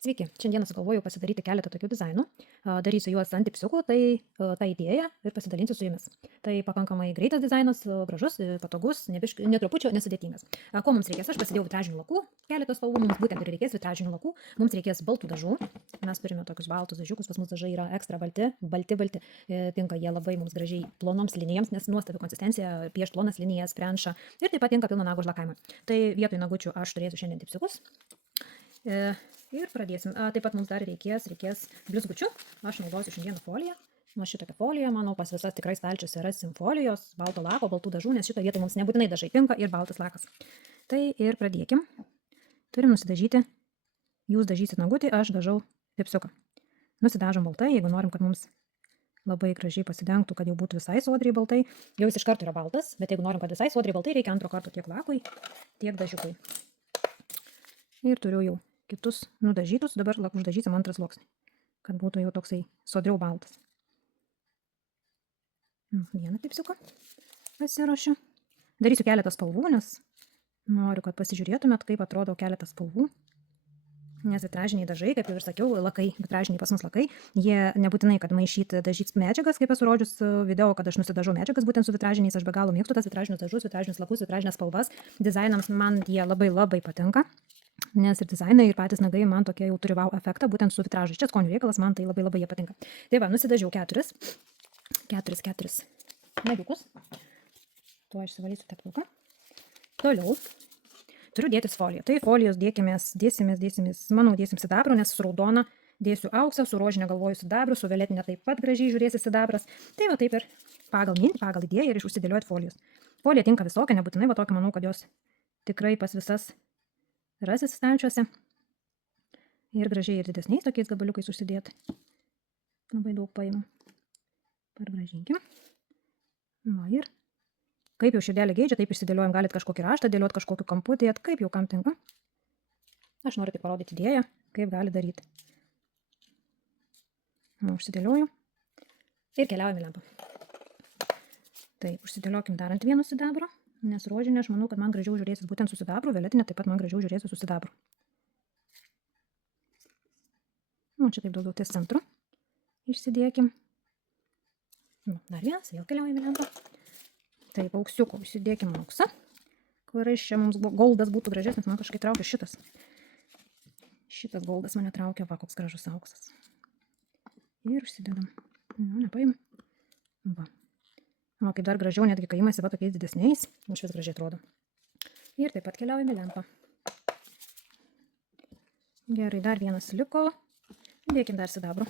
Sveiki, šiandieną sugalvojau pasidaryti keletą tokių dizainų. Darysiu juos ant tipsiukų, tai ta idėja ir pasidalinsiu su jumis. Tai pakankamai greitas dizainas, gražus, patogus, netrupučio nesudėtingas. Ko mums reikės? Aš pasidėjau vitražinių lakų, keletos spalvų, mums būtent ir reikės vitražinių lakų. Mums reikės baltų dažų. Mes turime tokius baltus dažiukus, pas mus dažai yra ekstra balti. Tinka jie labai mums gražiai plonoms linijoms, nes nuostabi konsistencija, piešti plonas linijas, frenšą ir taip pat tinka pilno nago užlakavimui. Tai vietoj nagučių aš turėsiu šiandien tipsiukus. Ir pradėsim. Taip pat mums dar reikės blizgučių. Aš naudosiu šiandieną foliją. Nuo šitokią foliją, manau, pas visas tikrai stalčiuose rasim folijos, balto lako, baltų dažų, nes šito vietoj mums nebūtinai dažai tinka ir baltas lakas. Tai ir pradėkim. Turim nusidažyti. Jūs dažysit nagutį, aš dažau tipsiuką. Nusidažom baltai, jeigu norim, kad mums labai gražiai pasidengtų, kad jau būtų visai sodriai baltai. Jau jis iš karto yra baltas, bet jeigu norim, kad visai sodriai baltai, reikia antro karto tiek lakui, tiek dažiukui. Ir turiu jau kitus nudažytus, dabar uždažysim antrą sluoksnį, kad būtų jau toksai sodriau baltas. Vieną tipsiuką pasiruošiu. Darysiu keletą spalvų, nes noriu, kad pasižiūrėtumėt, kaip atrodo keletas spalvų. Nes vitražiniai dažai, kaip jau ir sakiau, lakai, vitražiniai pas mus lakai, jie nebūtinai, kad maišyti dažyti medžiagas, kaip esu rodžius video, kad aš nusidažau medžiagas būtent su vitražiniais, aš be galo mėgstu tas vitražinius dažus, vitražinius lakus, vitražinės spalvas. Dizainams man jie labai patinka. Nes ir dizainai, ir patys nagai man tokie jau turi wow efektą, būtent su vitražais. Čia skonių reikalas, man tai labai jie patinka. Tai va, nusidažiau keturis nagiukus. Tuo išsivalysiu teptuką. Toliau turiu dėtis foliją. Tai folijos dėsimės, manau, dėsim sidabro, nes su raudona dėsiu auksą, su rožinė galvoju sidabru, su violetinė taip pat gražiai žiūrėsi sidabras. Tai va taip ir pagal mintį, pagal idėją ir užsidėliojat folijos. Folija tinka visokia, nebūtinai va tokia, manau, kad jos tikrai pas visas rasis stalčiuose. Ir gražiai ir didesniais tokiais gabaliukais užsidėti. Labai daug paimu. Pargražinkim. Va ir kaip jau širdelė geidžia, taip išsidėliojam, galit kažkokį raštą dėliot, kažkokiu kampu dėt, kaip jau kam tinka. Aš noriu tik parodyti idėją, kaip gali daryti. Užsidėlioju ir keliaujam į lempą. Taip, užsidėliokim dar ant vieno sidabro, nes rožinė, aš manau, kad man gražiau žiūrėsis būtent su sidabru, violetinė taip pat man gražiau žiūrėsis su sidabru. Čia taip daugiau ties centru. Išsidėkim. Dar vienas, vėl keliaujam į lempą. Taip, auksiuko, užsidėkim auksą, kuris čia mums goldas būtų gražesnis, man kažkai traukia šitas. Šitas goldas mane traukia, va, koks gražus auksas. Ir užsidedam. Nepaimė. Va. O kaip dar gražiau, netgi kai imasi va tokiais didesniais, iš vis gražiai atrodo. Ir taip pat keliaujame lempą. Gerai, dar vienas liko. Dėkim dar sidabro.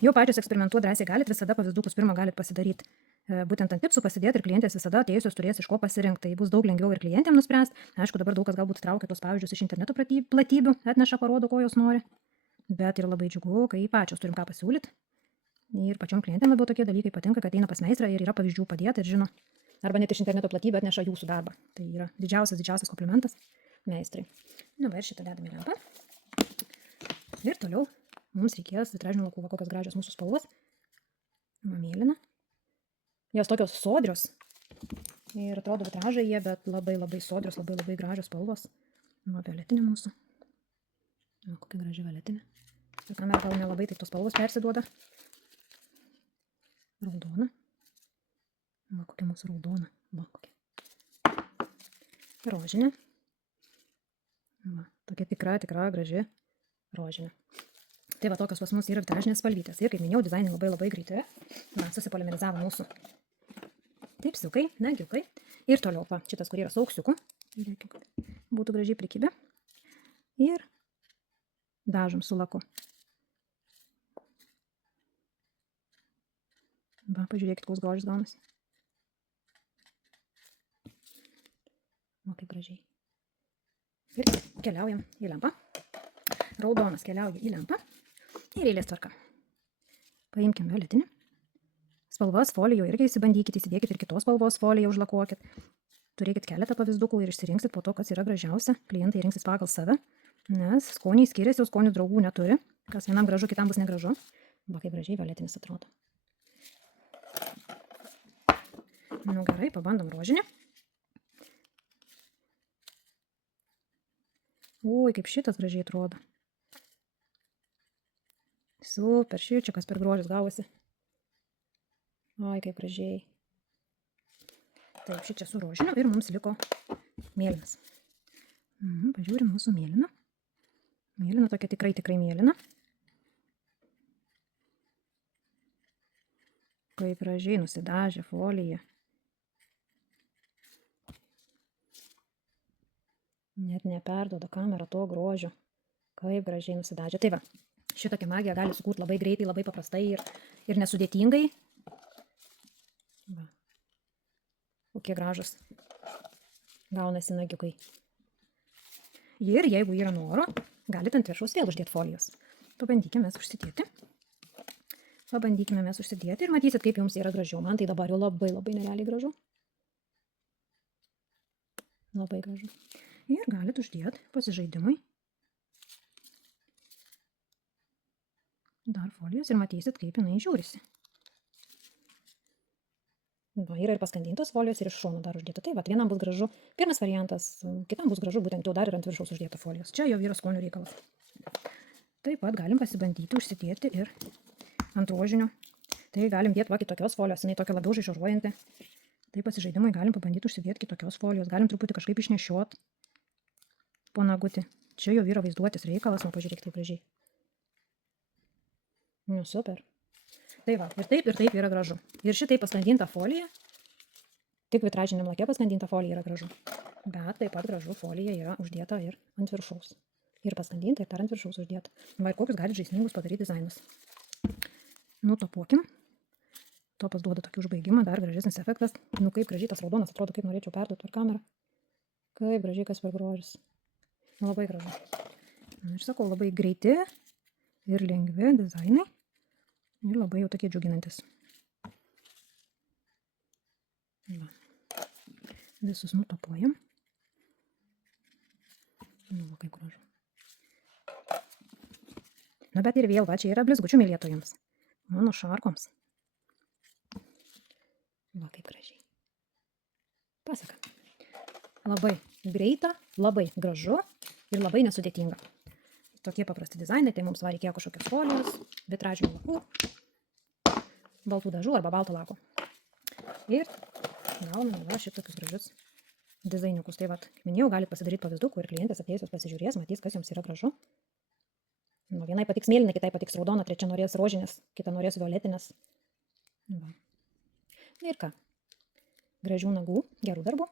Jau pačios eksperimentuoti drąsiai galit, visada pavyzdukus pirmą galit pasidaryti. Būtent ant tipsų pasidėti ir klientės visada atėjusios turės iš ko pasirinkti. Tai bus daug lengviau ir klientėm nuspręsti. Aišku, dabar daug kas galbūt traukia tos pavyzdžius iš interneto platybių, atneša, parodo, ko jos nori. Bet ir labai džiugu, kai pačios turim ką pasiūlyti. Ir pačiom klientėm labiau tokie dalykai patinka, kad eina pas meistrą ir yra pavyzdžių padėti ir žino. Arba net iš interneto platybių atneša jūsų darbą. Tai yra didžiausias komplimentas meistrai. Va, ir šitą dedam į lempą. Ir toliau mums reikės vitražinių lakų, kokios gražios mūsų spalvos. Mėlyna. Jos tokios sodrios. Ir atrodo vitražai jie, bet labai sodrios, labai gražios spalvos. Violetinė mūsų. Kokia graži violetinė. Ir kamera gal nelabai taip tos spalvos persiduoda. Raudona. Kokia mūsų raudona. Kokia. Rožinė. Tokia tikra graži rožinė. Tai va tokios pas mus yra vitražinės spalvytės. Ir kaip minėjau, dizainai labai greiti. Susipolimerizavo mūsų tipsiukai, nagiukai. Ir toliau, va, šitas, kur yra su auksiuku. Būtų gražiai prikibę. Ir dažom su laku. Va, pažiūrėkit, koks grožis gaunasi. Va, kaip gražiai. Ir keliaujam į lempą. Raudonas keliauja į lempą. Ir eilės tvarka. Paimkim violetinį. Spalvas folijoje irgi įsibandykit, įsidėkit ir kitos spalvos foliją užlakuokit. Turėkit keletą pavyzdukų ir išsirinksit po to, kas yra gražiausia. Klientai rinksis pagal save, nes skoniai skiriasi, o skonių draugų neturi. Kas vienam gražu, kitam bus negražu. Va, kaip gražiai violetinis atrodo. Gerai, pabandom rožinį. Oi, kaip šitas gražiai atrodo. Super, šičiukas per grožis gavosi. Oi, kaip gražiai. Taip, šičia su rožiniu ir mums liko mėlynas. Pažiūrim mūsų mėlyną. Mėlyna tokia tikrai mėlyna. Kaip gražiai nusidažė folija. Net neperduoda kamera to grožio. Kaip gražiai nusidažė. Tai va, šitokią magiją gali sukurti labai greitai, labai paprastai ir nesudėtingai. Va. Kokie gražus gaunasi nagiukai. Ir jeigu yra noro, galite ant viršaus vėl uždėti folijos. Pabandykime mes užsidėti ir matysit, kaip jums yra gražiau. Man tai dabar jau labai nerealiai gražu. Labai gražu. Ir galite uždėti pasižaidimui dar folijos ir matysit, kaip jinai žiūrisi. Va, yra ir paskandintos folijos ir iš šono dar uždėta. Tai va, vienam bus gražu pirmas variantas, kitam bus gražu būtent jau dar ir ant viršaus uždėta folijos. Čia jau yra skonio reikalas. Taip pat galim pasibandyti užsidėti ir ant rožinio. Tai galim dėti va kitokios folijos, jinai tokia labiau žaižaruojanti. Tai pasižaidimui galim pabandyti užsidėti kitokios folijos, galim truputį kažkaip išnešiot po nagutį. Čia jau yra vaizduotis reikalas, man pažiūrėk taip gražiai. Nu, super. Tai va, ir taip yra gražu. Ir šitai paskandinta folija, tik vitražiniam lake paskandinta folija yra gražu. Bet taip pat gražu folija yra uždėta ir ant viršaus. Ir paskandinta, ir dar ant viršaus uždėta. Va, ir kokius galite žaismingus padaryti dizainus. Nutopuokim. Topas duoda tokį užbaigimą, dar gražesnis efektas. Nu, kaip gražiai tas raudonas atrodo, kaip norėčiau perduoti per kamerą. Kaip gražiai, kas per grožis. Labai gražu. Ir sakau, labai greiti ir lengvi dizainai. Ir labai jau tokie džiuginantis. Va. Visus nutopuojam. Nu, va, kaip gražu. Nu, bet ir vėl, va, čia yra blizgučių mylėtojams. Mano šarkoms. Va, kaip gražiai. Pasaka. Labai greita, labai gražu ir labai nesudėtinga. Tokie paprasti dizainai, tai mums va reikėjo kažkokios folijos, vitražinių lakų, baltų dažų arba balto lako. Ir gauname va šitokius gražius dizainiukus. Tai va, kaip minėjau, galite pasidaryti pavyzdukų ir klientės atėjusios pasižiūrės, matys, kas jums yra gražu. Nu, vienai patiks mėlyna, kitai patiks raudona, trečia norės rožinės, kita norės violetinės. Va. Ir ką? Gražių nagų, gerų darbų.